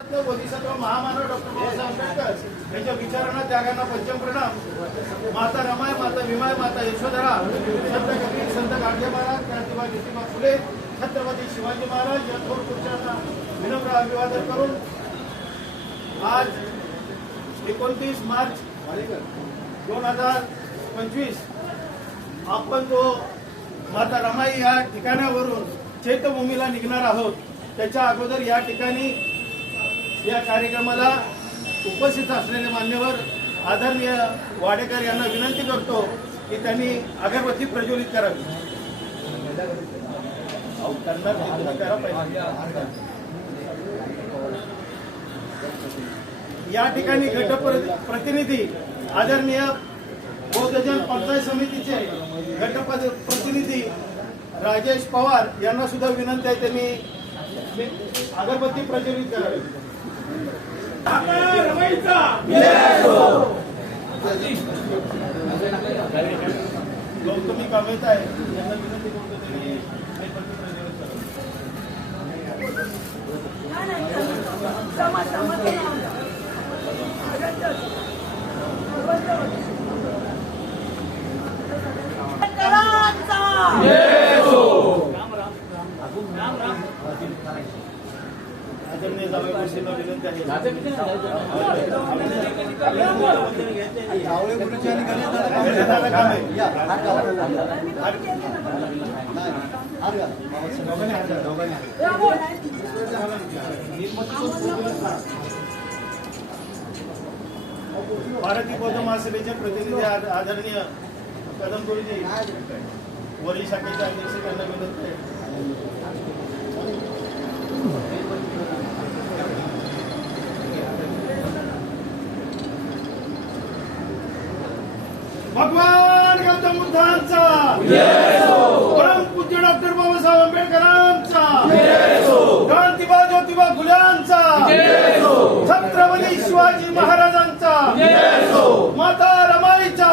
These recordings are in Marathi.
महामानव डॉक्टर बाबासाहेब आंबेडकर यांच्या विचारांना त्यागांना पंचम प्रणाम. माता रमाय माता विमाय माता यशोधरा संत कबीर संत गाडगे महाराज क्रांतीबा ज्योतिबा फुले छत्रपती शिवाजी महाराज या थोर पुरुषांना विनम्र अभिवादन करून आज एकोणतीस मार्च दोन हजार पंचवीस आपण जो माता रमाई या ठिकाणावरून चैत्यभूमीला निघणार आहोत त्याच्या अगोदर या ठिकाणी या कार्यक्रमाला उपस्थित असलेले मान्यवर आदरणीय वाडेकर यांना विनंती करतो की त्यांनी अगरबत्ती प्रज्वलित करावी. या ठिकाणी गट प्रतिनिधी आदरणीय बौद्धजन पंचायत समितीचे गट प्रतिनिधी राजेश पवार यांना सुद्धा विनंती आहे त्यांनी अगरबत्ती प्रज्वलित करावी. गौतमी कामेत आहे. यांना विनंती करतो त्यांनी प्रज्वलित करावी आदरणीय जावई गोष्टींना विनंती आहे घेण्यात काम आहे. भारतीय बौद्ध महासभेचे प्रतिनिधी आदरणीय कदम गुरुजी वरील शाखेचे अध्यक्ष त्यांना विनंती आहे. भगवान गौतम बुद्धांचा. परम पूज्य डॉक्टर बाबासाहेब आंबेडकरांचा. क्रांतीबा ज्योतिबा फुल्यांचा. छत्रपती शिवाजी महाराजांचा. माता रमाईचा.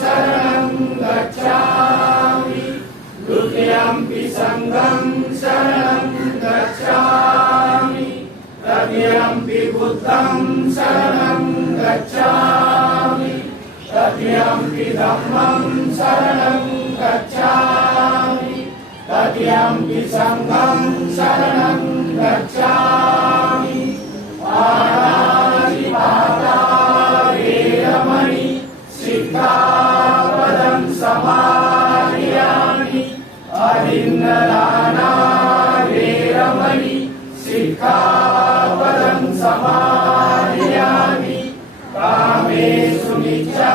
शरणं गच्छामि द्वितीयम्पि सङ्गं शरणं गच्छामि तदीयम्पि बुद्धं शरणं गच्छामि तदीयम्पि धम्मं शरणं गच्छामि तदीयम्पि सङ्गं शरणं गच्छामि भिन्नदाना वीरमणि सिक्खापदं समाधियामि कामे सुनिचा